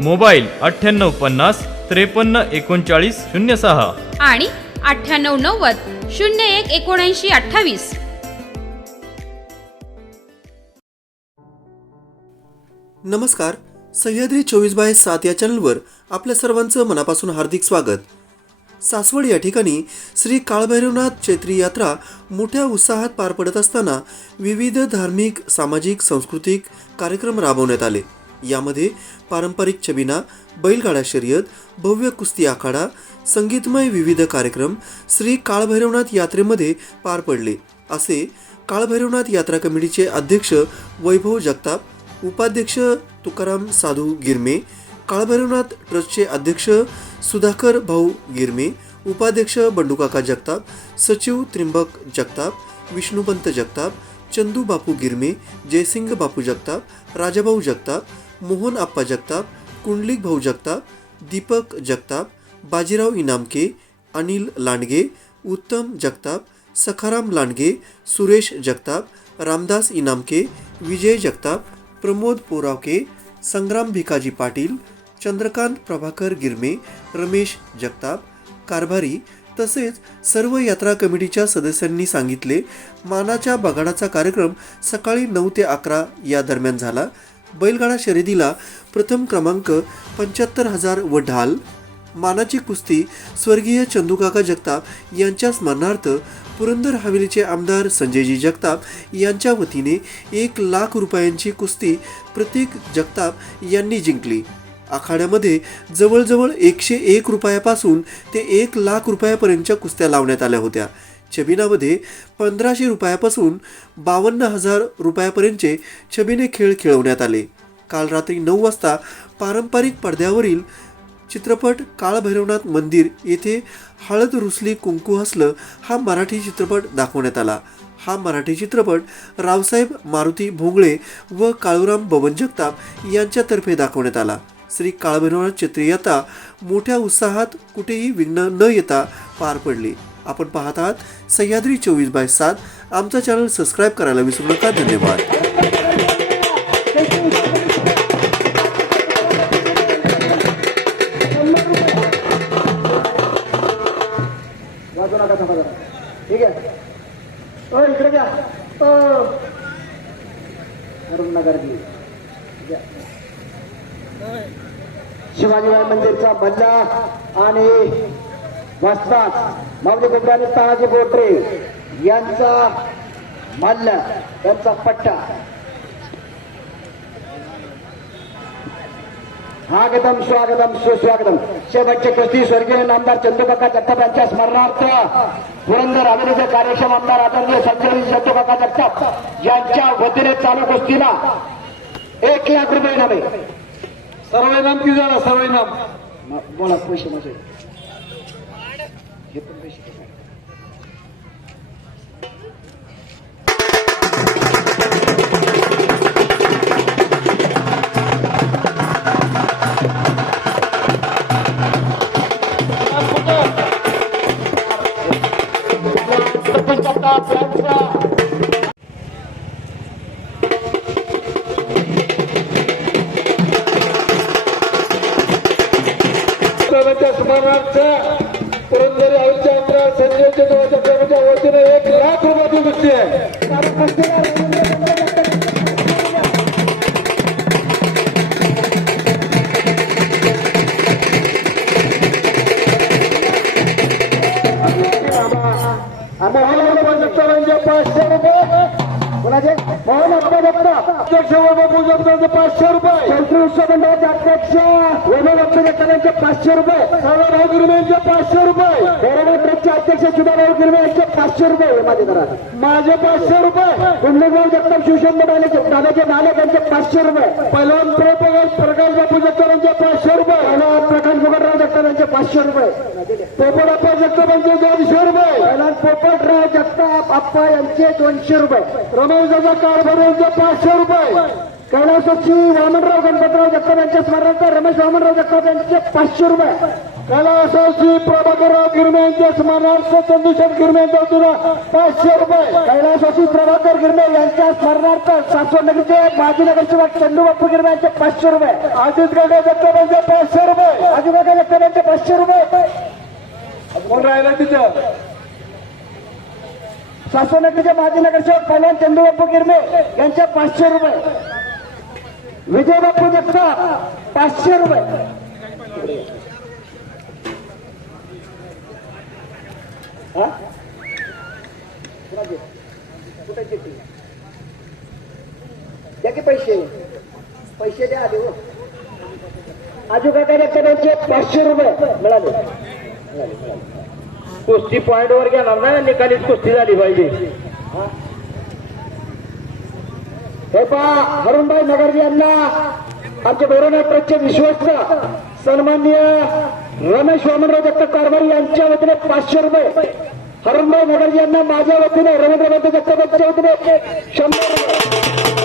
Mobile अठ्ठ्याण्णव पन्नास त्रेपन्न एकोणचाळीस शून्य सहा. आणि अठ्ठ्याण्णव नव्वद शून्य एक एकोणऐंशी अठ्ठावीस. नमस्कार. सह्याद्री चोवीस बाय सात या चॅनलवर आपल्या सर्वांचं मनापासून हार्दिक स्वागत. सासवड या ठिकाणी श्री काळभैरवनाथ चैत्री यात्रा मोठ्या उत्साहात पार पडत असताना विविध धार्मिक सामाजिक सांस्कृतिक कार्यक्रम राबवण्यात आले. यामध्ये पारंपरिक छबिना बैलगाडा शर्यत भव्य कुस्ती आखाडा संगीतमय विविध कार्यक्रम श्री काळभैरवनाथ यात्रेमध्ये पार पडले. असे काळभैरवनाथ यात्रा कमिटीचे अध्यक्ष वैभव जगताप उपाध्यक्ष तुकाराम साधू गिरमे काळभैरवनाथ ट्रस्टचे अध्यक्ष सुधाकर भाऊ गिरमे उपाध्यक्ष बंडूकाका जगताप सचिव त्रिंबक जगताप विष्णुपंत जगताप चंदू बापू गिरमे जयसिंग बापू जगताप राजाभाऊ जगताप मोहन आप्पा जगताप कुंडलिक भाऊ जगताप दीपक जगताप बाजीराव इनामके अनिल लांडगे उत्तम जगताप सखाराम लांडगे सुरेश जगताप रामदास इनामके विजय जगताप प्रमोद पोरावके संग्राम भिकाजी पाटील चंद्रकांत प्रभाकर गिरमे रमेश जगताप कारभारी तसेच सर्व यात्रा कमिटीच्या सदस्यांनी सांगितले मानाच्या बगाडाचा कार्यक्रम सकाळी नऊ ते अकरा या दरम्यान झाला. बैलगाडा शर्यतीला प्रथम क्रमांक पंच्याहत्तर हजार व ढाल मानाची कुस्ती स्वर्गीय चंदूकाका जगताप यांच्या स्मरणार्थ पुरंदर हवेलीचे आमदार संजयजी जगताप यांच्या वतीने एक लाख रुपयांची कुस्ती प्रतीक जगताप यांनी जिंकली. आखाड्यामध्ये जवळजवळ एकशे एक रुपयापासून ते एक लाख रुपयापर्यंतच्या कुस्त्या लावण्यात आल्या होत्या. छबिनामध्ये पंधराशे रुपयापासून बावन्न हजार रुपयापर्यंतचे छबिने खेळ खेळवण्यात आले. काल रात्री नऊ वाजता पारंपरिक पडद्यावरील चित्रपट काळभैरवनाथ मंदिर येथे हळद रुसली कुंकू हसलं हा मराठी चित्रपट दाखवण्यात आला. हा मराठी चित्रपट रावसाहेब मारुती भोंगळे व काळूराम बबन जगताप यांच्यातर्फे दाखवण्यात आला. श्री काळभैरवनाथ चित्रयता मोठ्या उत्साहात कुठेही विघ्न न येता पार पडली. आपण पाहत आहात सह्याद्री चोवीस बाय सात. आमचा चॅनल सबस्क्राईब करायला विसरू नका. धन्यवाद. वाजू ठीक आहे ओ इकडे घ्या ओ नगर शिवाजीराव मंदिरचा मल्ला आणि वस्तात माऊली गुंडाने तानाजी बोटरे यांचा मल्ल यांचा पट्टा. स्वागतम स्वागतम सुस्वागतम. शेवटचे कुस्ती स्वर्गीय नामदार चंदूकाका जगताप यांच्या स्मरणार्थ पुरंदर हवेलीचे कार्यक्षम आमदार आदरणीय संजय चंदूकाका जगताप यांच्या वतीने चालू कुस्तीला एक लाख रुपये नव्हे सर्व इनाम किती झाला सर्व इनाम. बोला पैसे माझे अध्यक्ष जगताचे पाचशे रुपये. चौथी उत्सव मंडळाचे अध्यक्ष. वैभव बाप्पा जगताप यांचे पाचशे रुपये. सदाभाऊ गिरमे यांचे पाचशे रुपये. कोरोना ट्रस्टचे अध्यक्ष सुधाभाऊ गिरवे यांचे पाचशे रुपये माझे घरात. माझे पाचशे रुपये. कुंडलीभाऊ जगताप शिवशंकर डालेचे दादाचे मालक यांचे पाचशे रुपये. पहिलवान प्रकाश प्रकाश बापू जगताप यांचे पाचशे रुपये पहिला प्रकाश मुगटराव जगताप यांचे पाचशे रुपये. पोपडाप्पा जगताप यांचे दोनशे रुपये. पहिला पोपटराव जगताप अप्पा यांचे दोनशे रुपये. रमेश दादा कारभार यांचे पाचशे रुपये. कैलासोची वामनराव गणपतराव जगताप यांच्या स्मरणार्थ रमेश वामनराव जगताप यांचे पाचशे रुपये. कैलासवासी प्रभाकरराव गिरमे यांच्या स्मरणार्थ चंदूशेठ गिरमे यांच्या वतीनं पाचशे रुपये. कैलासवासी प्रभाकर गिरमे यांच्या स्मरणार्थ सासवडनगरचे माजी नगरसेवक चंदू बाप्पू गिरमे यांचे पाचशे रुपये. आदित गडे जगताप यांचे पाचशे रुपये. आजूबाजूला जगताप यांचे पाचशे रुपये. कोण राहिला तिथं? सासवडनगरचे माजी नगरसेवक पहिलवान चंदू बाप्पू गिरमे यांचे पाचशे रुपये. विजय बाप्पू जगताप पाचशे रुपये. कुठे द्या की पैसे. पैसे द्या आधी हो. आजू काका जगतापांचे पाचशे रुपये मिळाले. कुस्ती पॉइंट वर घेणार ना निकालीच कुस्ती झाली पाहिजे. हे पहा हरुणभाई नगरजी यांना आमचे बेरोना विश्वस्त सन्माननीय रमेश वामनराव जगताप कारभारी यांच्या वतीने पाचशे रुपये. हरुणभाई नगरजी यांना माझ्या वतीने रवींद्र बंधू जगताप यांच्या वतीने शंभर रुपये.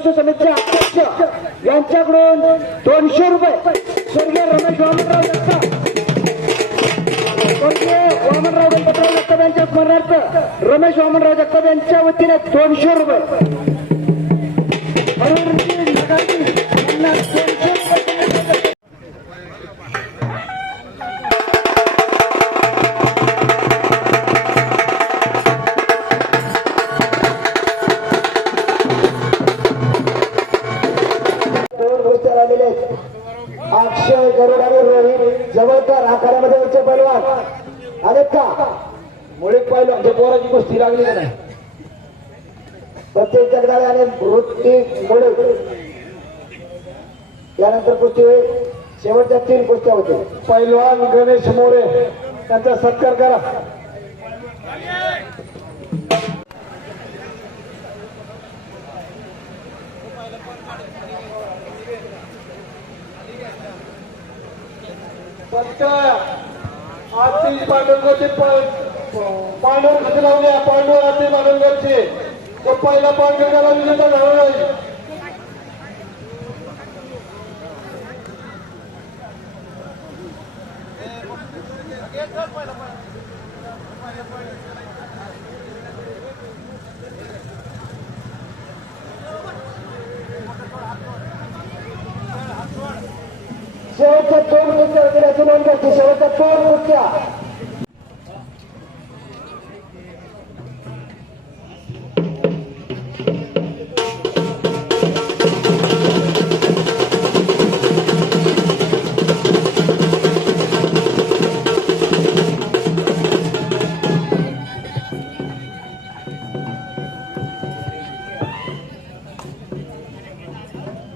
बेरोना समितीचे अध्यक्ष यांच्याकडून दोनशे रुपये स्वर्गीय रमेश वामनराव जगताप स्वर्गीय वामनराव गणपतराव जगताप यांच्या स्मरणार्थ रमेश वामनराव जगताप यांच्या वतीने दोनशे रुपये पैलवान आलेत का? मुळे पाहिलं आमच्या पोराची कुस्ती लागली का नाही? प्रत्येक जगदाळे आणि वृत्ती मुळे. त्यानंतर कुस्ती शेवटच्या तीन कुस्त्या होतील. पैलवान गणेश मोरे त्यांचा सत्कार करा. फक्त आरती पांडुरंगाचे पांडुर खाते लावल्या पांडुर आरती पांडुरंगाचे. तो पहिला पांडुरंगाला विजेता झाला नाही शेवटच्या दोन कुस्त्या होतील याची नोंद करते शेवटच्या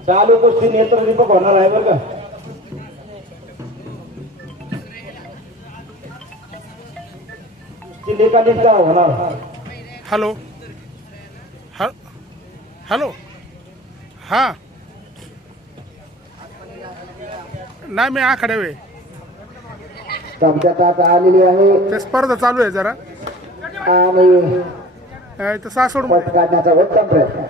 चालू गोष्टी नेत्र दीपक होणार आहे बरं का? होणार. हॅलो. ह हॅलो. हां. नाही मी आखाडे वे आमच्यात आता आलेली आहे. ते स्पर्धा चालू आहे जरा. आणि इथं सासवड पट काढण्याचा उत्तम प्रयत्न.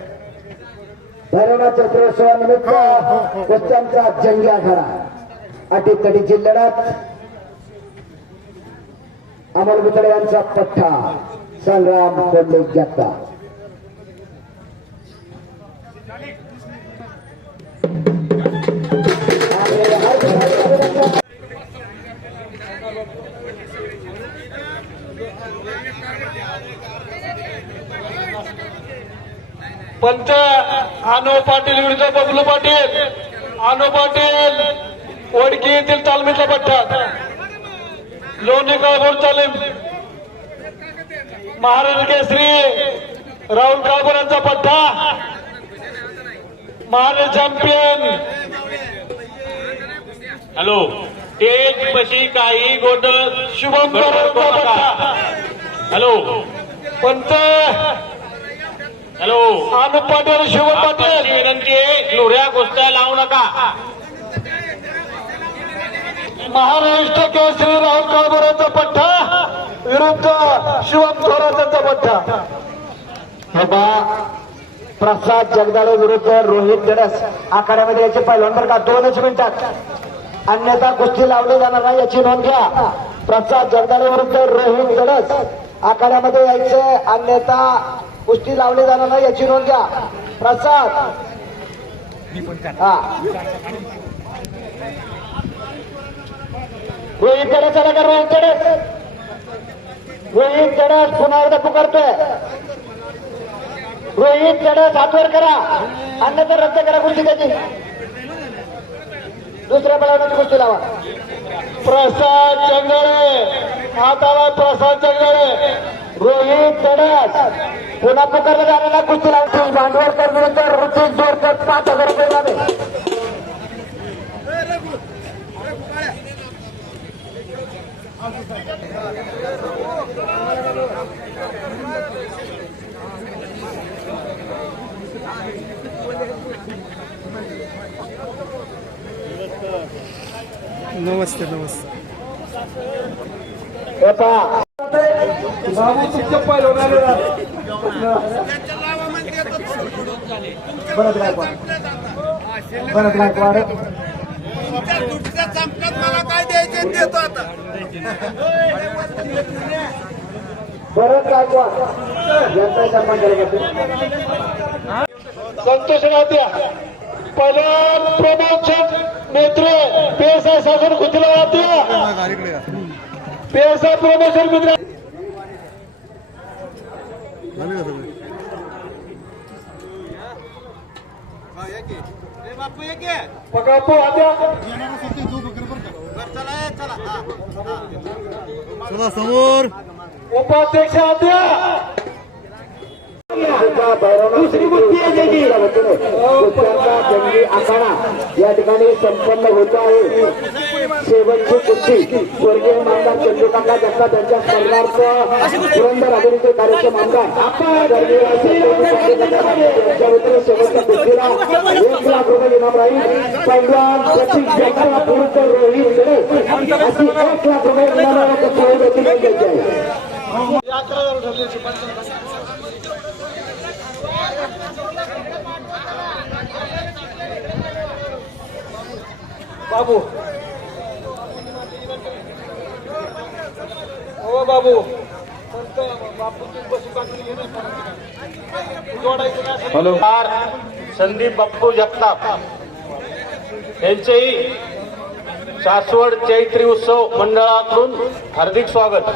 भैरवनाथ चतुरोत्सवानिमित्त हो, हो, हो. कुस्त्यांचा जंगी आखाडा. अटीतटीची लढत. अमल गुतडे यांचा पठ्ठा. संग्राम कोल्हे जाता पंत आनो पाटील विरुद्ध बबलू पाटील. आनो पाटील वडकी येथील तालमीतला पट्टा लोणी काळभोर तालीम महाराज केसरी राहुल काळभोर यांचा पट्टा. Maharaj champion hello. स्टेज पशी काही गोंधळ शुभम हॅलो. पंच हॅलो. आनो पाटील शुभम पाटील. विनंती आहे लोऱ्या गोष्टी लावू नका. महाराष्ट्र केसरी राहुल काळभोराचा विरुद्ध शिवम थोराचा पट्टा हे बा प्रसाद जगदाळे विरुद्ध रोहित गडस आखाड्यामध्ये याचे पहिलवान बरं का दोनच मिनिटात. अन्यथा कुस्ती लावली जाणार नाही याची नोंद घ्या. प्रसाद जगदाळे विरुद्ध रोहित गडस आखाड्यामध्ये यायचे अन्यथा कुस्ती लावली जाणार नाही याची नोंद घ्या. प्रसाद. हा. रोहित गडस आला का रोहित गडस रोहित गडस पुन्हा एकदा पुकारतोय. रोहित गडस हातवर करा. अन्यथा रद्द करा कुस्ती त्याची. दुसऱ्या बळावण्याची कुस्ती लावा. प्रसाद जगदाळे हाताला प्रसाद जगदाळे रोहित गडस पुन्हा पुकारलं जाणार कुस्ती लावतील भांडवलकर विरुद्ध ऋतिक जोरकर पाच हजार रुपये नमस्ते नमस्ते. भरत गायकवाड भरत गायकवाड भरत गायकवाड यांचा सन्मान केला जातो संतोष राहत्या पहिल्या प्रमोशन नेत्रे पेसा साधन कुठला राहत्या पेसा प्रमोशन मित्र. चला समोर. उपाध्यक्ष दुसरी गोष्टी आहे त्याची. कुस्त्यांचा आखाडा या ठिकाणी संपन्न होत आहे. शेवटची कुस्ती. स्वर्गीय मानदार चंद्रकांना जगताप त्यांच्या स्मरणार्थ पुरंदर अभिनेते कार्यक्रम आमदार यांच्या शेवटच्या कुस्तीला एक लाख रुपये इनाम राहील पैलवान प्रतीक रोहित अशी एक लाख रुपये इनामाला आहे बाबू बाबू. हॅलो. संदीप बाप्पू जगताप. यांचेही सासवड चैत्री उत्सव मंडळातून हार्दिक स्वागत.